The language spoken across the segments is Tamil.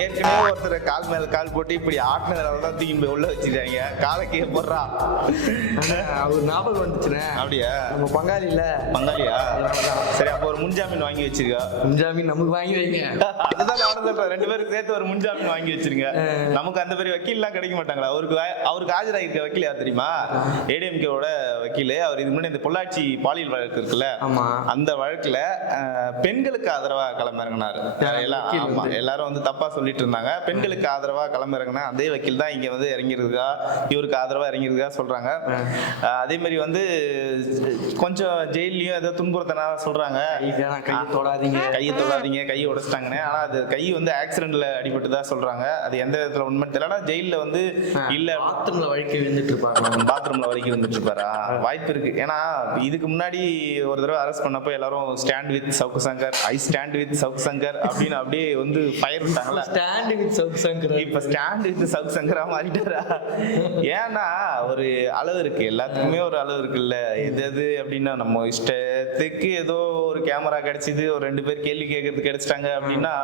ஏற்கனவே ஒருத்தர் கால் மேல கால் போட்டு இப்படி ஆட்டினதால தான் தூக்கி போய் உள்ள வச்சிருக்காங்க. காலைக்கு போடுறா அவர் ஞாபகம் வந்துச்சுனே. அப்படியா? நம்ம பங்காளி இல்ல. பங்காளியா? சரி, அப்போ ஒரு முன்ஜாமீன் வாங்கி வச்சிருக்கா. முன்ஜாமீன் நமக்கு வாங்கி வைங்க. அதுதான் நானும் சொல்றேன், 2 பேருக்கு சேர்த்து ஒரு முன்ஜாமீன் வாங்கி வச்சிருங்க. நமக்கு அந்த பெரிய வக்கீல்லாம் கிடைக்க மாட்டாங்களா? அவருக்கு ஆஜராகிருக்க வக்கீல் யார் தெரியுமா? ஏடிஎம்கேவோட வக்கீல். அவர் இது முன்னாடி இந்த பொள்ளாச்சி பாலியல் வழக்கு இருக்குல்ல, அந்த வழக்குல பெண்களுக்கு ஆதரவா களமிறங்கினாரு. எல்லாரும் வந்து தப்பா சொல்லிட்டு இருந்தாங்க. பெண்களுக்கு ஆதரவா களமிறங்கினா அதே வக்கீல் தான் இங்க வந்து இறங்கிருக்கா, இவருக்கு ஆதரவா இறங்கிருக்கா சொல்றாங்க. அதே மாதிரி வந்து கொஞ்சம் ஜெயிலையும் ஏதோ துன்புறுத்தினா சொல்றாங்க, கையை தொடாதீங்க, கையை உடைச்சிட்டாங்கன்னு. ஆனா அது கை வந்து ஆக்சிடென்ட்ல அடிபட்டுதா சொல்றாங்க. அது எந்த விதத்துல உண்மை தெரியல. ஜெயில வந்து இல்ல, பாத்ரூம்ல வழுக்கி விழுந்துட்டு இருப்பாரா? வாய்ப்பு இருக்கு. ஏன்னா இதுக்கு முன்னாடி ஒரு தடவை அரெஸ்ட் பண்ணப்போ எல்லாரும் stand with Savukku Shankar, I stand with Savukku Shankar அப்படின்னு அப்படியே வந்து ஃபயர் விட்டாங்கல்ல. ஸ்டாண்ட் வித் சவுக்கு சங்கர் இப்ப ஸ்டாண்ட் வித் சவுக்கு சங்கரா மாறிட்டாரா? ஏன்னா ஒரு அளவு இருக்கு, எல்லாத்துக்குமே ஒரு அளவு இருக்குல்ல. எது அப்படின்னா நம்ம இஷ்டத்துக்கு ஏதோ ஒரு கேமரா கிடைச்சிது, ஒரு 2 பேர் கேள்வி கேட்கறது கிடைச்சிட்டாங்க அப்படின்னா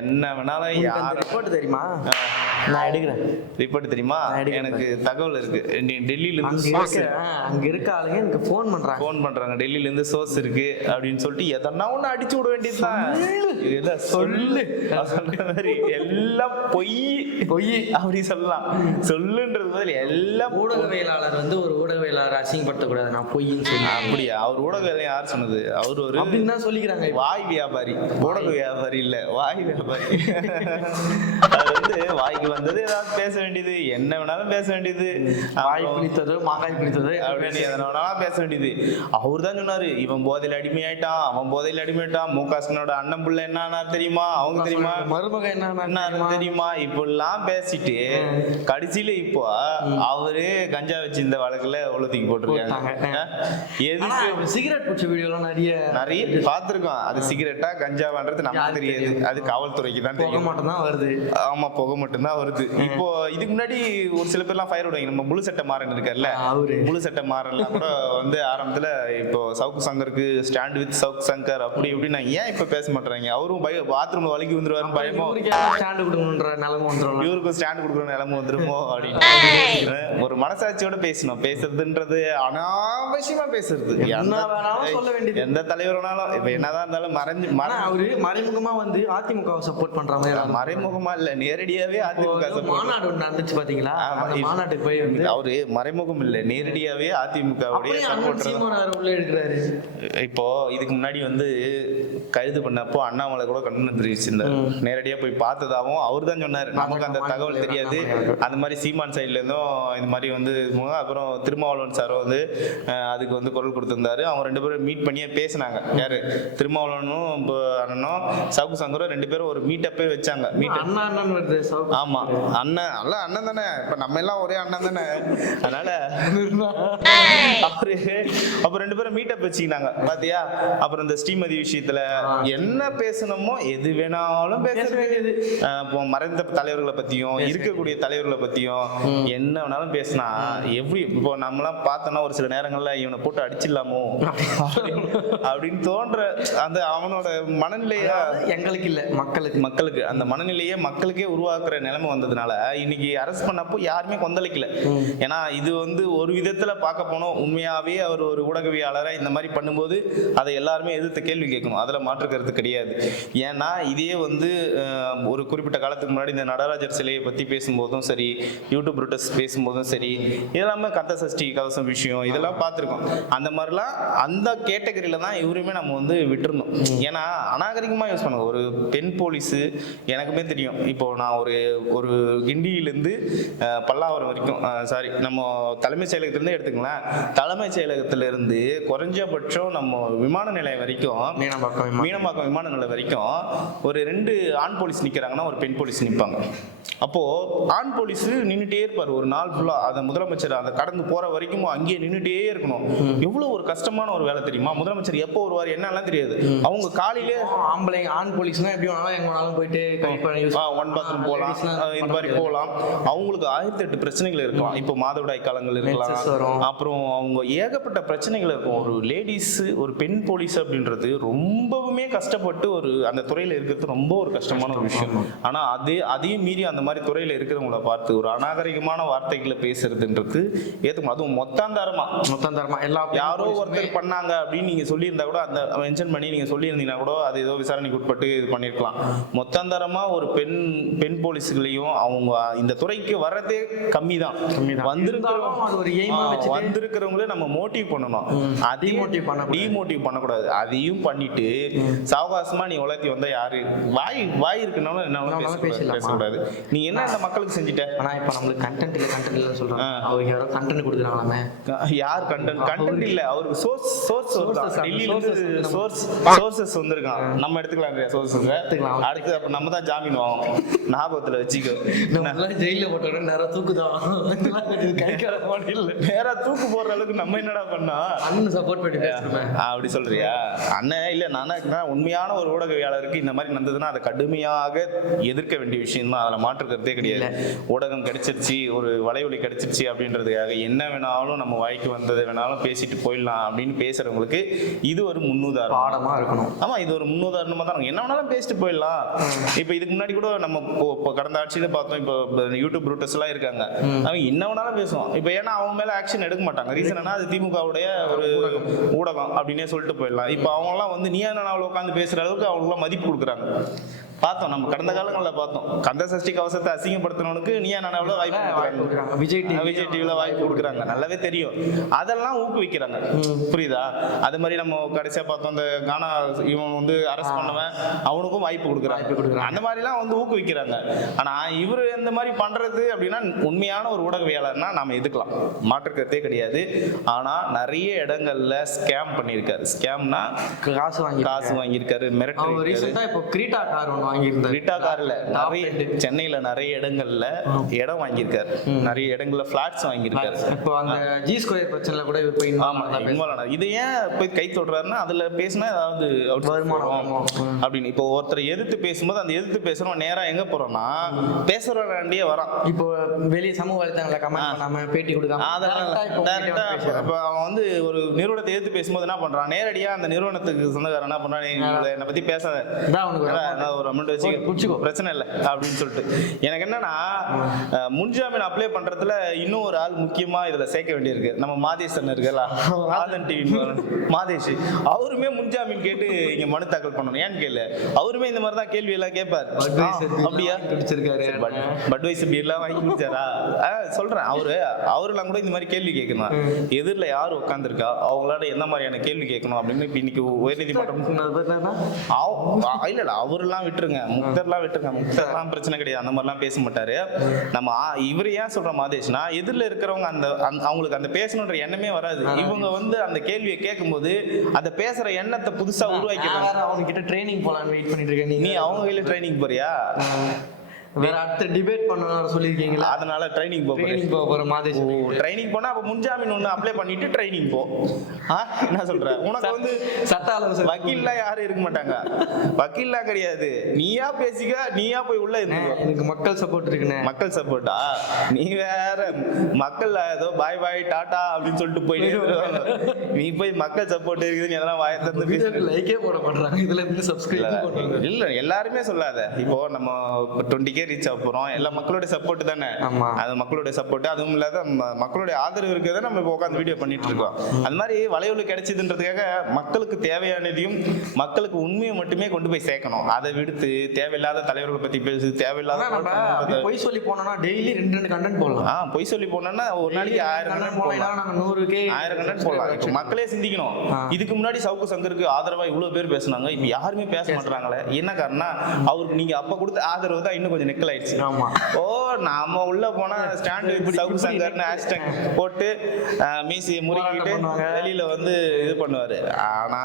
என்ன வேணாலும். யார் ரிப்போர்ட் தெரியுமா? நான் எடுக்கிறேன். ரிப்போர்ட் தெரியுமா? எனக்கு தகவல் இருக்கு. டெல்லியில இருந்து அங்க இருக்க ஆளுங்க எனக்கு ஃபோன் பண்றாங்க. டெல்லியில இருந்து சோர்ஸ் இருக்கு அப்படின்னு சொல்லிட்டு எதனா ஒண்ணு அடிச்சு விட வேண்டியதுதான். சொல்லு சொல்ற மாதிரி எல்லாம் பொய் அப்படி சொல்லலாம். சொல்லுன்றது பதில் எல்லாம். ஊடகவியலாளர் வந்து ஒரு ஊடகவியலாளர் அசிங்கப்படுத்தக்கூடாது, நான் பொய்ன்னு சொன்னேன். அப்படியா? அவர் ஊடகம் யார் சொன்னது? அவர் ஒரு அப்படின்னு தான் சொல்லிக்கிறாங்க. வாய் வியாபாரி, ஊடக வியாபாரி இல்ல, வாய் வியாபாரி. அது வந்து வாய்க்கு வந்தது ஏதாவது பேச வேண்டியது, என்ன வேணாலும் பேச வேண்டியது, வாய் பிடித்தது மாங்காய் பிடித்தது அப்படின்னு எதனா வேணாலும் பேச வேண்டியது. அவர் தான் சொன்னாரு, இவன் போதையில் அடிமையாயிட்டான், அவன் போதையில் அடிமையாயிட்டான், முகாசனோட அண்ணன் புள்ள என்ன தெரியுமா, அவங்க தெரியுமா, மருமக என்ன தெரியுமா, இப்பெல்லாம் பேசிட்டு கடைசியில இப்போ அவரு கஞ்சா வச்சு இந்த வழக்குல உள்ளத்துக்கு போட்டிருக்காங்க. எதுக்கு? சிகரெட் பிடிச்ச வீடியோலாம் நிறைய பார்த்திருக்கோம். அது சிகரெட்டா கஞ்சாவான்றது நமக்கு தெரியாது, அது காவல்துறைக்கு தான் தெரியும். மட்டும்தான் வருது. ஆமா, புகை மட்டும்தான் வருது. இப்போ இதுக்கு முன்னாடி ஒரு சில பேர்லாம் ஃபயர் விடுவாங்க. நம்ம முழு சட்டை மாறன் இருக்கார்ல, முழு சட்டை மாறன்லாம் கூட வந்து ஆரம்பத்துல இப்போ சவுக்கு சங்கருக்கு ஸ்டாண்ட் வித் சவுக்கு சங்கர் அப்படி இப்படி நான் ஏன் இப்ப பேச மாட்டேறாங்க? அவரும் பாத்ரூம்ல வலிக்கு வந்துருவாரு, பயமோ ஸ்டாண்ட் கொடுக்கணும்ன்ற நிலைமை வந்துரும், இவருக்கும் ஸ்டாண்ட் கொடுக்குற நிலைமை வந்துருமோ அப்படின்னு ஒரு மனசாட்சியோட பேசணும். பேசுறதுன்றது அனாவசியமா பேசுறது. சொல்ல வேண்டியது எந்த தலைவர் வேணாலும் இப்ப என்னதான் இருந்தாலும் அவரு மறைமுகமா வந்து அதிமுகவை சப்போர்ட் பண்ற மாதிரி. மறைமுகமா இல்ல, நேரடியாவே அதிமுக மாநாடு ஒன்று நடந்துச்சு பாத்தீங்களா? மாநாட்டுக்கு போய் வந்து அவரு மறைமுகம் இல்ல, நேரடியாவே அதிமுகவுடைய சப்போர்ட் உள்ள இருக்கிறாரு. இப்போ இதுக்கு முன்னாடி வந்து கைது பண்ணப்போ அண்ணாமலை கூட கண்டனம் தெரிவிச்சிருந்தாரு. நேரடியா போய் பார்த்ததாவும் அவர் தான் சொன்னாரு, நமக்கு அந்த தகவல் தெரியாது. அந்த மாதிரி சீமான் சைட்ல இருந்தும் இந்த மாதிரி வந்து அப்புறம் திருமாவளவன் சார் வந்து அதுக்கு வந்து குரல் கொடுத்திருந்தாரு. அவங்க 2 பேரும் மீட் பண்ணியே பேசினாங்க. யாரு? திருமாவளவனும் அண்ணனும் சவுக்கு சங்கரும் 2 பேரும் ஒரு மீட்டப்பே வச்சாங்க. ஆமா, அண்ணன் அல்ல, அண்ணன் தானே. இப்ப நம்ம எல்லாம் ஒரே அண்ணன் தானே. அதனால அவரு அப்ப 2 பேரும் மீட்டப் வச்சுக்கினாங்க பாத்தியா. அப்புறம் இந்த ஸ்ரீமதி விஷயத்துல என்ன பேசணுமோ எது வேணாலும் பேச வேண்டியது. மறைந்த தலைவர்களை பத்தியும் இருக்கக்கூடிய தலைவர்களை பத்தியும் என்ன வேணாலும் பேசினா எப்படி? இப்போ நம்மளாம் பார்த்தோம்னா ஒரு சில நேரங்கள்ல இவனை போட்டு அடிச்சிடலாமோ அப்படின்னு தோன்ற அந்த அவனோட மனநிலையா எங்களுக்கு இல்ல, மக்களுக்கு அந்த மனநிலையே மக்களுக்கே உருவாக்குற நிலைமை வந்ததுனால இன்னைக்கு அரெஸ்ட் பண்ணப்போ யாருமே கொந்தளிக்கல. ஏன்னா இது வந்து ஒரு விதத்துல பார்க்க போனோம், உண்மையாவே அவர் ஒரு ஊடகவியாளரை இந்த மாதிரி பண்ணும்போது அதை எல்லாருமே எதிர்த்து கேள்வி கேட்கணும், அதுல மாற்றுக்கிறது கிடையாது. ஏன்னா இதே வந்து ஒரு குறிப்பிட்ட காலத்துக்கு முன்னாடி இந்த நடராஜர் சிலையை பத்தி பேசும்போதும் சரி, யூடியூப் ரூட்டர்ஸ் பேசும்போதும் சரி, இதெல்லாமே கந்த சஷ்டி கவசம் விஷயம் இதெல்லாம் பார்த்துருக்கோம். அந்த மாதிரிலாம் அந்த கேட்டகரியில தான் இவருமே நம்ம வந்து விட்டுருந்தோம். ஏன்னா அநாகரிகமா யூஸ் பண்ணுவோம். ஒரு பெண் போலீஸ் எனக்குமே தெரியும். இப்போ நான் ஒரு கிண்டியிலேருந்து பல்லாவரம் வரைக்கும், சாரி நம்ம தலைமைச் செயலகத்திலேருந்து எடுத்துக்கலாம். தலைமைச் செயலகத்திலிருந்து குறைஞ்சபட்சம் நம்ம விமான நிலையம் வரைக்கும், மீனம்பாக்கம் விமான நிலையம் வரைக்கும் ஒரு 2 ஆண் போலீஸ் நிற்கிறாங்கன்னா ஒரு பெண் போலீஸ் நிற்பாங்க. அப்போ ஆண் போலீஸ் நின்றுட்டே இருப்பார் ஒரு நாள் ஃபுல்லா. அதை முதலமைச்சர் அதை கடந்து போற வரைக்கும் அங்கேயே நின்றுட்டே இருக்கணும். எவ்வளவு ஒரு கஷ்டமான ஒரு வேலை தெரியுமா? முதலமைச்சர் எப்போ வருவார் என்னெல்லாம் தெரியாது. அவங்க காலையிலே ஆம்பளை ஆண் போலீஸ்னா எப்படி வேணாலும் எங்க வேணாலும் போயிட்டு ஒன் பாத்ரூம் போகலாம், இந்த மாதிரி போகலாம். அவங்களுக்கு 1008 பிரச்சனைகள் இருக்கலாம். இப்போ மாதவிடாய் காலங்கள் இருக்கலாம், அப்புறம் அவங்க ஏகப்பட்ட பிரச்சனைகள் இருக்கும். ஒரு லேடிஸ் ஒரு பெண் போலீஸ் அப்படின்றது ரொம்பவே ரொம்பவுமே கஷ்டப்பட்டு ஒரு அந்த துறையில இருக்கிறது ரொம்ப ஒரு கஷ்டமான ஒரு விஷயம். ஆனா அதையும் மீறி அந்த மாதிரி துறையில இருக்கிறவங்கள பார்த்து ஒரு அநாகரிகமான வார்த்தைகளை பேசுறதுன்றது ஏத்துக்கும். அதுவும் மொத்தாந்தாரமா எல்லா யாரோ ஒருத்தர் பண்ணாங்க அப்படின்னு நீங்க சொல்லியிருந்தா கூட அந்த மென்ஷன் பண்ணி நீங்க சொல்லியிருந்தீங்கன்னா கூட அது ஏதோ விசாரணைக்கு உட்பட்டு இது பண்ணிருக்கலாம். மொத்தாந்தாரமா ஒரு பெண் போலீஸ்களையும் அவங்க இந்த துறைக்கு வர்றதே கம்மி தான். வந்திருக்கிறவங்களே நம்ம மோட்டிவ் பண்ணணும், டிமோட்டிவ் பண்ணக்கூடாது. அதையும் பண்ணிட்டு சாவகாசமா நீ உலகத்தி வந்தா யாரு வாய் இருக்குனாலும் என்ன பேசக்கூடாது. நீ என்ன அந்த மக்களுக்கு செஞ்சுட்ட? ஆனா இப்ப நம்மளுக்கு கண்டென்ட் இல்ல சொல்றாங்க. அவங்க யாரோ கண்டென்ட் கொடுக்குறாங்களாமே. யார் கண்டென்ட் இல்ல, அவருக்கு சோர்சஸ் வந்திருக்கான். நம்ம எடுத்துக்கலாம் அடுத்து அப்ப நம்ம தான் ஜாமீன் வாங்கணும். ஞாபகத்துல வச்சுக்கோ. ஜெயில போட்டோட நேரம் தூக்குதான் நேரா தூக்கு போடுற அளவுக்கு நம்ம என்னடா பண்ணா அண்ணன் சப்போர்ட் பண்ணி அப்படி சொல்றியா? அண்ணன் இல்ல நானா உண்மையான ஒரு ஊடகவியாளருக்கு இந்த மாதிரி நடந்ததுன்னா அதை கடுமையாக எதிர்க்க வேண்டிய விஷயம் தான். அதுல மாற்றுக்கிறதே கிடையாது. ஊடகம் கிடைச்சிருச்சு, ஒரு வலைவலி கிடைச்சிருச்சு அப்படின்றதுக்காக என்ன வேணாலும் நம்ம வாய்க்கு வந்ததை வேணாலும் பேசிட்டு போயிடலாம் அப்படின்னு பேசுறவங்களுக்கு இது ஒரு முன்னுதாரணமா இருக்கணும். ஆமா, இது ஒரு முன்னுதாரணமா தான் என்ன வேணாலும் பேசிட்டு போயிடலாம். இப்ப இதுக்கு முன்னாடி கூட நம்ம கடந்த ஆட்சியில பார்த்தோம். இப்போ யூடியூப் ரூட்டர்ஸ் எல்லாம் இருக்காங்க, அவங்க என்ன வேணாலும் பேசுவான். இப்ப ஏன்னா அவங்க மேல ஆக்ஷன் எடுக்க மாட்டாங்க. ரீசன் என்ன, அது திமுகவுடைய ஒரு ஊடகம் அப்படின்னே சொல்லிட்டு போயிடலாம். இப்ப அவங்க எல்லாம் வந்து நீ என்ன உட்காந்து பேசுற அளவுக்கு அவங்க எல்லாம் மதிப்பு கொடுக்குறாங்க. பார்த்தோம், நம்ம கடந்த காலங்களில் பார்த்தோம். கந்த சஷ்டி கவசத்தை அசிங்கப்படுத்தினவனுக்கு நீ என்ன வாய்ப்பு கொடுக்குறாங்க. விஜய் டிவில வாய்ப்பு கொடுக்குறாங்க, நல்லாவே தெரியும். அதெல்லாம் ஊக்குவிக்கிறாங்க, புரியுதா? அது மாதிரி நம்ம கடைசியா பார்த்தோம், அந்த கானா இவன் வந்து அரெஸ்ட் பண்ணவன் அவனுக்கும் வாய்ப்பு கொடுக்குறாங்க. அந்த மாதிரிலாம் வந்து ஊக்குவிக்கிறாங்க. ஆனா இவரு இந்த மாதிரி பண்றது அப்படின்னா உண்மையான ஒரு ஊடகவியாளர்னா நாம எதுக்கலாம், மாற்றுக்கிறதே கிடையாது. ஆனா நிறைய இடங்கள்ல ஸ்கேம் பண்ணியிருக்காரு. ஸ்கேம்னா காசு வாங்கியிருக்காரு, மிரட்டல். சென்னையில நிறைய இடங்கள்ல இடம் வாங்கியிருக்காரு, நிறைய இடங்கள்ல பிளாட்ஸ் வாங்கியிருக்காரு. இப்போ அந்த ஜி ஸ்கொயர் பிரச்சனைல கூட இது ஏன் போய் கை தொடுறாருன்னா அதுல பேசினா ஏதாவது வருமானம் அப்படின்னு. இப்போ ஒருத்தரை எதிர்த்து பேசும்போது அந்த எதிர்த்து பேசுறோம் நேரா எங்க போறோம்னா பேசுறவண்டியே வரான். இப்போ வெளியே சமூக வலைத்தளங்கள்ல கமெண்ட் பண்ணாம பேட்டி கொடுக்காம இப்போ அவன் வந்து ஒரு நிறுவனத்தை எதிர்த்து பேசும்போது என்ன பண்றான், நேரடியா அந்த நிறுவனத்துக்கு சொந்தக்காரன் என்ன பண்றான், என்னை பத்தி பேசாத, ஒரு அமௌண்ட் வச்சு குடிச்சுக்கோ, பிரச்சனை இல்லை அப்படின்னு சொல்லிட்டு. எனக்கு என்னன்னா முன்ஜாமீன் அப்ளை பண்றதுல இன்னும் ஒரு ஆள் முக்கியமா இதுல சேர்க்க வேண்டியிருக்கு. நம்ம மாதேசன் இருக்குல்ல, ஆதன் டிவி மாதேஷ், அவருமே முன்ஜாமீன் கேட்டு இங்க மனு தாக்கல் பண்ணணும். ஏன்னு கேளு, அவருமே இந்த மாதிரி தான் கேள்வி எல்லாம் கேட்பாரு. அப்படியா குடிச்சிருக்காரு, பட்வைஸ் பீர்லாம் வாங்கி குடிச்சாரா சொல்றேன். அவருலாம் கூட இந்த மாதிரி கேள்வி கேட்கணும். எதிரில யார் உட்காந்துருக்கா அவங்களோட என்ன மாதிரியான கேள்வி கேட்கணும் அப்படின்னு இன்னைக்கு உயர்நீதிமன்றம் இல்ல அவரெல்லாம் விட்டுருங்க, முக்தர்லாம் விட்டுருங்க, முக்தர்லாம் பிரச்சனை கிடையாது, அந்த மாதிரிலாம் பேச மாட்டாரு. நம்ம இவர் ஏன் சொல்ற மாதேஷ்னா எதிரில் இருக்கிறவங்க அந்த அவங்களுக்கு அந்த பேசணுன்ற எண்ணமே வராது. இவங்க வந்து அந்த கேள்வியை கேட்கும்போது அந்த பேசுற எண்ணத்தை புதுசா உருவாக்கிறாங்க. அவங்க கிட்ட ட்ரைனிங் போலான்னு வெயிட் பண்ணிட்டு இருக்கேன். நீ அவங்க கையில ட்ரைனிங் போறியா? வேற அடுத்த டிபேட் பண்ணனும் சொல்லிருக்கீங்களா? அதனால ட்ரைனிங் போற மாதிரி ட்ரைனிங் போனா அப்ப முன்ஜாமீன் ஒண்ணு அப்ளை பண்ணிட்டு ட்ரைனிங் போ. என்ன சொல்ற? உனக்கு வந்து சட்ட ஆலோசனை வக்கீல்ல யாரும் இருக்க மாட்டாங்க, வக்கீல்லாம் கிடையாது. நீயா பேசிக்க, நீயா போய் உள்ள இருந்துக்கோ. எனக்கு மக்கள் சப்போர்ட் இருக்குனே. மக்கள் சப்போர்ட்டா? நீ வேற மக்கள் ஏதோ பாய் பாய் டாடா அப்படின்னு சொல்லிட்டு போயிட்டு நீ போய் மக்கள் சப்போர்ட் இருக்குதுன்னு எதனா வாயை திறந்து பேசு. லைக்கே போட மாட்டாங்க, இதுல இருந்து சப்ஸ்கிரைப் போடுறாங்க. இல்ல எல்லாருமே சொல்லாத. இப்போ நம்ம 20K ரீச் ஆக போறோம், எல்லா மக்களுடைய சப்போர்ட் தானே. அது மக்களுடைய சப்போர்ட், அதுவும் இல்லாத மக்களுடைய ஆதரவு இருக்கிறத நம்ம இப்போ உட்காந்து வீடியோ பண்ணிட்டு இருக்கோம். அது மாதிரி வலைவலி கிடைச்சதுன்றதுக்காக மக்களுக்கு தேவையானதையும் மக்களுக்கு உண்மையை மட்டுமே கொண்டு போய் சேர்க்கணும். அதை விடுத்து தேவையில்லாத தலைவர்களை பத்தி பேசு, தேவையில்லாத பொய் சொல்லி போனோம்னா டெய்லி 2 கண்டென்ட் போடலாம். பொய் சொல்லி போனோம்னா ஒரு நாளைக்கு 1000 கண்டென்ட் போடலாம், 1000 கண்டென்ட் போடலாம். இப்போ மக்களே சிந்திக்கணும். இதுக்கு முன்னாடி சவுக்கு சங்கருக்கு ஆதரவா இவ்வளவு பேர் பேசினாங்க, இப்ப யாருமே பேச மாட்டாங்களே, என்ன காரணம்? அவருக்கு நீங்க அப்ப கொடுத்த ஆதரவு தான் இன்னும் கொஞ்சம் நிக்கல் ஆயிடுச்சு. ஓ நாம உள்ள போனா ஸ்டாண்ட் வித் சவுக்கு சங்கர்னு ஹேஷ்டேக் போட்டு மீசியை முறுக்கிட்டு வெளியில வந்து இது பண்ணுவாரு. ஆனா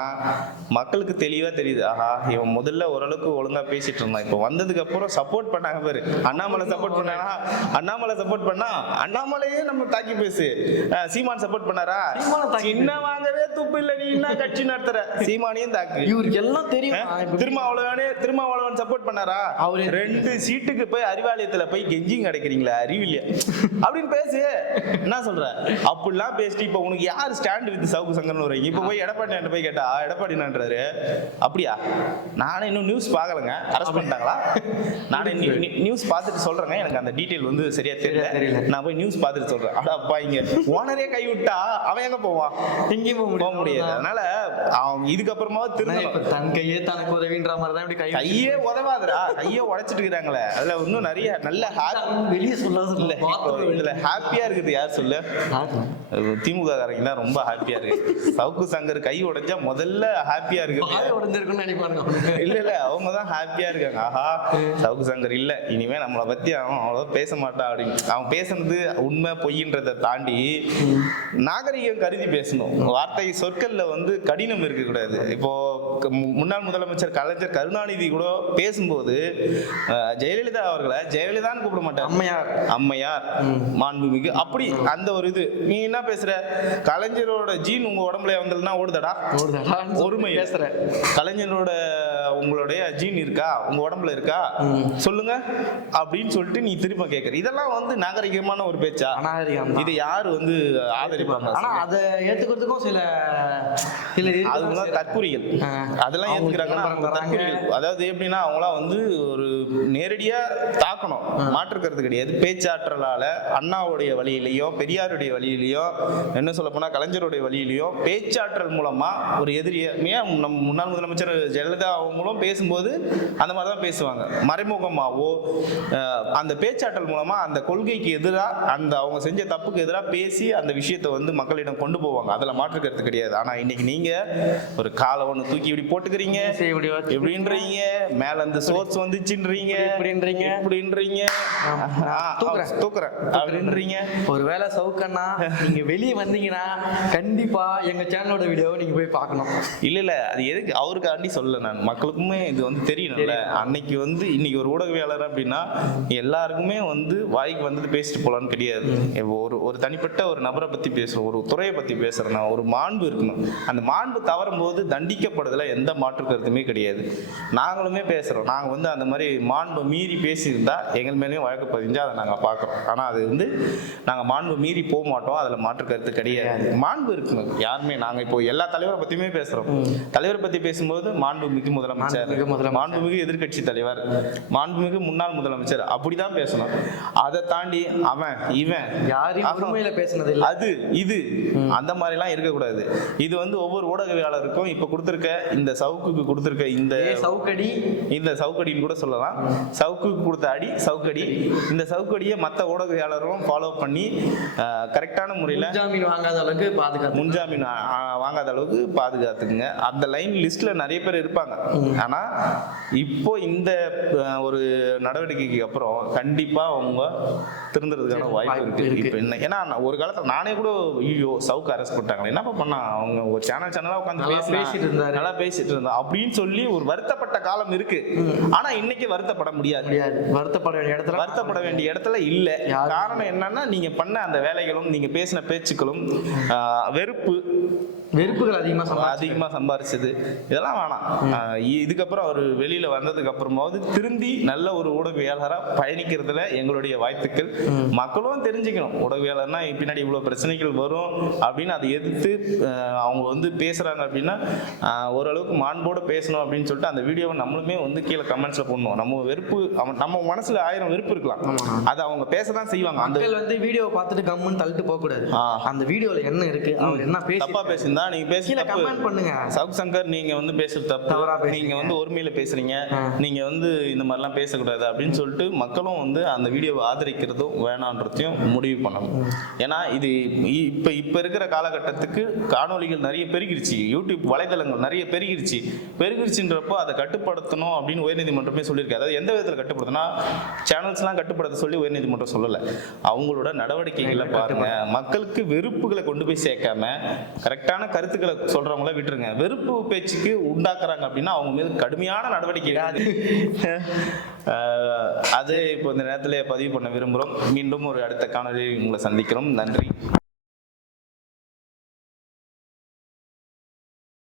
மக்களுக்கு தெளிவா தெரியுது, ஆஹா இவன் முதல்ல ஓரளவுக்கு ஒழுங்கா பேசிட்டு இருந்தான், இப்ப வந்ததுக்கு அப்புறம் சப்போர்ட் பண்ணாங்க பாரு. அண்ணாமலை சப்போர்ட் பண்ணானா, அண்ணாமலை சப்போர்ட் பண்ணா அண்ணாமலையே நம்ம தாக்கி பேசு. சீமான் சப்போர்ட் பண்ணாரா, சின்ன வாங்கவே துப்பு இல்ல, நீ என்ன கட்சி நடத்துற? சீமானையும் தாக்கு. இவருக்கு எல்லாம் தெரியும். திருமாவளவன் சப்போர்ட் பண்ணாரா? அவரு 2 சீட்டுக்கு போய் அறிவாலயத்துல போய் கெஞ்சிங் கிடைக்கிறீங்களா? அறிவில்லையா அப்படின்னு பேசு. என்ன சொல்ற? அப்படிலாம் பேசிட்டு இப்ப உனக்கு யார் ஸ்டாண்ட் வித் சவுக்கு சங்கர்னு வரீங்க? இப்ப போய் எடப்பாடி போய் கேட்டா எடப்பாடி என்னன்றாரு, அப்படியா? நானே இன்னும் நியூஸ் பார்க்கலங்க, அரெஸ்ட் பண்ணிட்டாங்களா? நானே நியூஸ் பார்த்துட்டு சொல்றேங்க, எனக்கு அந்த டீடைல் வந்து சரியா தெரியல, நான் போய் நியூஸ் பார்த்துட்டு சொல்றேன். அட அப்பா, இங்க ஓனரே கை விட்டா அவன் எங்க போவான்? எங்கேயும் போக முடியாது. அதனால அவங்க இதுக்கப்புறமா தன் கையே தனக்கு உதவின்ற மாதிரி தான் இப்படி கையே உதவாதுடா, கையே உடைச்சிட்டு இருக்காங்களே. அதுல இன்னும் நிறைய நல்ல வெளியே சொல்லாது இல்ல. இதுல ஹாப்பியா இருக்குது யார் சொல்லு? திமுக காரங்க தான் ரொம்ப ஹாப்பியா இருக்கு. சவுக்கு சங்கர் கை உடைஞ்சா முதல்ல ஹாப்பியா இருக்கு. உடைஞ்சிருக்குன்னு நினைப்பாங்க. இல்ல அவங்க தான் ஹாப்பியா இருக்காங்க. ஆஹா, சவுக்கு சங்கர் இல்ல, இனிமே நம்மளை பத்தி அவன் அவ்வளவு பேச மாட்டான் அப்படின்னு. அவன் பேசுனது உண்மை பொய்ன்றதை தாண்டி நாகரிகம் கருதி பேசணும். வார்த்தை சொற்கள்ல வந்து கடினம் இருக்க கூடாது. இப்போ முன்னாள் முதலமைச்சர் கலைஞர் கருணாநிதி கூட பேசும்போது ஜெயலலிதா அவர்களை ஜெயலலிதான்னு கூப்பிட மாட்டார், அம்மையார் அம்மையார் மாண்புமிகு அப்படி. அந்த ஒரு இது நீ என்ன பேசுற? கலைஞரோட ஜீன் உங்க உடம்புல வந்ததுன்னா ஓடுதடா, ஒருமை பேசுற. கலைஞரோட உங்களுடைய ஜீன் இருக்கா உங்க உடம்புல இருக்கா சொல்லுங்க அப்படின்னு சொல்லிட்டு நீ திரும்ப கேட்கற. இதெல்லாம் வந்து நாகரிகமான ஒரு பேச்சா? இது யாரு வந்து ஆதரிப்பாங்க? ஆனா அதை ஏத்துக்கிறதுக்கும் சில அதுங்க தற்குறிகள் அதெல்லாம் ஏத்துக்கிறாங்கன்னா, அதாவது எப்படின்னா அவங்களாம் வந்து ஒரு நேரடியா தாக்கணும், மாற்றுக்கிறது கிடையாது. பேச்சாற்றலால அண்ணாவுடைய வழியிலையோ பெரியாருடைய வழியிலையோ என்ன சொல்ல போனா கலைஞருடைய வழியிலையோ பேச்சாற்றல் மூலமா ஒரு எதிரிய நம்ம முன்னாள் முதலமைச்சர் ஜெயலலிதா அவங்களும் பேசும்போது அந்த மாதிரிதான் பேசுவாங்க. மறைமுகமாவோ அந்த பேச்சாற்றல் மூலமா அந்த கொள்கைக்கு எதிராக அந்த அவங்க செஞ்ச தப்புக்கு எதிராக பேசி அந்த விஷயத்தை வந்து மக்களிடம் கொண்டு போவாங்க. அதுல மாற்றுக்கிறது கிடையாது. ஆனா இன்னைக்கு நீங்க ஒரு காலை ஒண்ணு தூக்கி இப்படி போட்டுக்கிறீங்க, எப்படின்றீங்க, மேல அந்த சோர்ஸ் வந்துச்சுன்றீங்க, இப்படின்றீங்க, தூக்குறேன் அப்படின்றீங்க. ஒருவேளை சவுக்கண்ணா நீங்க வெளியே வந்தீங்கன்னா கண்டிப்பா எங்க சேனலோட வீடியோவை நீங்க போய் பார்க்கணும். இல்ல அது எதுக்கு அவருக்காண்டி சொல்ல, நான் மக்களுக்குமே இது வந்து தெரியணும்ல. அன்னைக்கு வந்து இன்னைக்கு ஒரு ஊடகவியாளர் அப்படின்னா எல்லாருக்குமே வந்து வாய்க்கு வந்தது பேசிட்டு போலான்னு கிடையாது. ஒரு தனிப்பட்ட ஒரு நபரை பத்தி பேசுறோம், ஒரு துறையை பத்தி பேசுறோம்னா ஒரு மாண்பு இருக்கணும். அந்த மாண்பு தவறும் போது தண்டிக்கப்படுறதுல எந்த மாற்று கருத்துமே கிடையாது. நாங்களுமே பேசுறோம், நாங்க வந்து அந்த மாதிரி மாண்பு மீறி பேசியிருந்தா எங்கள் மேலேயும் வழக்கு பதிஞ்சா அதை நாங்க பாக்குறோம். ஆனா அது வந்து நாங்க மாண்பு மீறி போக மாட்டோம், அதுல மாற்று கருத்து கிடையாது. மாண்பு இருக்கணும் யாருமே. நாங்க இப்போ எல்லா தலைவரை பத்தியுமே பேசுறோம். தலைவரை பத்தி பேசும்போது மாண்புமிகு முதலமைச்சர், மாண்புமிகு எதிர்கட்சி தலைவர், மாண்புமிகு முன்னாள் முதலமைச்சர் அப்படிதான் பேசணும். அதை தாண்டி அவன் இவன் யாரையும் பேசுனது அது இது அந்த மாதிரி எல்லாம் இருக்கக்கூடாது. இது வந்து ஒவ்வொரு ஊடகவியாளருக்கும் இப்ப கொடுத்திருக்க இந்த சவுக்குக்கு கொடுத்திருக்க இந்த சவுக்கடி, இந்த சவுக்கடின்னு கூட சொல்லலாம். சவுக்குக்கு கொடுத்த அடி சவுக்கடி. இந்த சவுக்கடியை மற்ற ஊடகவியாளரும் ஃபாலோ பண்ணி கரெக்டான முறையில் முன்ஜாமீன் வாங்காத அளவுக்கு பாதுகாத்து, முன்ஜாமீன் வாங்காத அளவுக்கு பாதுகாத்துக்குங்க. அந்த லைன் லிஸ்ட்ல நிறைய பேர் இருப்பாங்க. ஆனா இப்போ இந்த ஒரு நடவடிக்கைக்கு அப்புறம் கண்டிப்பா அவங்க திருந்துறதுக்கான வாய்ப்பு இருக்கு. இப்போ என்ன, ஏன்னா ஒரு காலத்துல நானே கூட ஐயோ சவுக்கு அரெஸ்ட் பண்ணிட்டாங்க, என்னப்பா பண்ணா, அவங்க ஒரு சேனலா உட்காந்து பேசிட்டு இருந்தாரு, நல்லா பேசிட்டு இருந்தா அப்படின்னு சொல்லி ஒரு வருத்தப்பட்ட காலம் இருக்கு. ஆனா இன்னைக்கு வருத்தப்பட முடியாது. வருத்தப்பட வேண்டிய இடத்துல இல்ல. காரணம் என்னன்னா நீங்க பண்ண அந்த வேலைகளும் நீங்க பேசின பேச்சுக்களும் வெறுப்புகள் அதிகமா சம்பாரிச்சது இதெல்லாம் வேணாம். இதுக்கப்புறம் அவர் வெளியில வந்ததுக்கு அப்புறமாவது திருந்தி நல்ல ஒரு ஊடகவியாளரா பயணிக்கிறதுல எங்களுடைய வாழ்த்துக்கள். மக்களும் தெரிஞ்சுக்கணும் ஊடகவியாளர்னா பின்னாடி இவ்வளவு பிரச்சனைகள் வரும் அப்படின்னு அதை எதிர்த்து அவங்க வந்து பேசுறாங்க அப்படின்னா ஓரளவுக்கு மாண்போட பேசணும் அப்படின்னு சொல்லிட்டு அந்த வீடியோவை நம்மளுமே வந்து கீழே கமெண்ட்ஸ்ல போடணும். நம்ம மனசுல 1000 வெறுப்பு இருக்கலாம், அதை அவங்க பேசதான் செய்வாங்க. அந்த வந்து வீடியோ பார்த்துட்டு கம்முன்னு தள்ளிட்டு போக கூடாது. அந்த வீடியோல என்ன இருக்கு, அவர் என்ன தப்பா பேசியிருந்தா நீங்க பேசி கமெண்ட் பண்ணுங்க. சவுக் சங்கர் நீங்க வந்து பேசுறது தப்பு, நீங்க வந்து ஒருமையில பேசுறீங்க, நீங்க வந்து இந்த மாதிரிலாம் பேசக்கூடாது அப்படின்னு சொல்லிட்டு மக்களும் வந்து அந்த வீடியோவை ஆதரிக்கிறதும் வேணான்றதையும் முடிவு பண்ணணும். ஏன்னா இது இப்ப இருக்கிற காலகட்டத்துக்கு காணொலிகள் நிறைய பெருகிருச்சு, யூடியூப் வலைதளங்கள் நிறைய பெருகிருச்சுன்றப்போ அதை கட்டுப்படுத்தணும் அப்படின்னு உயர்நீதிமன்றமே சொல்லியிருக்கு. அதாவது எந்த விதத்தில் கட்டுப்படுத்தினா சேனல்ஸ்லாம் கட்டுப்படுத்த சொல்லி உயர்நீதிமன்றம் சொல்லலை, அவங்களோட நடவடிக்கைகளை பாருங்க. மக்களுக்கு வெறுப்புகளை கொண்டு போய் சேர்க்காம கரெக்டான கருத்துக்களை சொல்றவங்கள விட்டுருங்க. வெறுப்பு பேச்சுக்கு உண்டாக்குறாங்க அப்படின்னா அவங்க மீது கடுமையான நடவடிக்கை அது இப்போ இந்த நேரத்தில் பதிவு பண்ண விரும்புகிறோம். மீண்டும் ஒரு அடுத்த காணொலியில் உங்களை சந்திக்கிறோம். நன்றி.